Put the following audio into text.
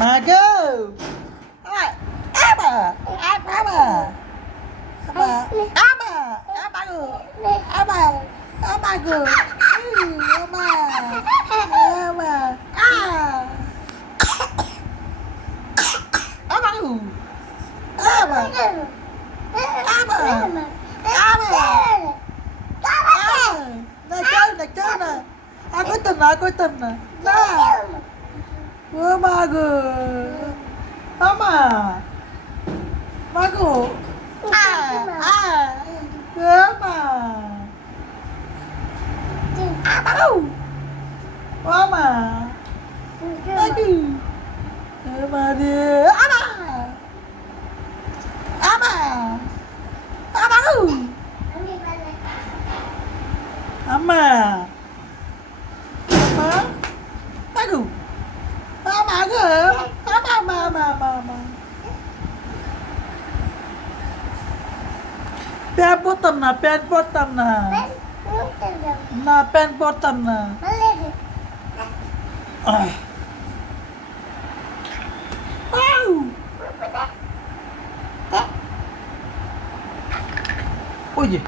মাগো আবা আবা আবা আবা আবা আবা গো আবা আবা গো আবা আবা আবা গো আবা আবা Nagkau na. Ako itam na. Na. Oh, mago. Mama. Mago. Mama. Mago. Mama. Mago. Mama dia. Ama. Ama. Mago. Ama. Ama. Mago. Mama ke? Mama. Pen bottom na. Na pen bottom na. Au. Oye.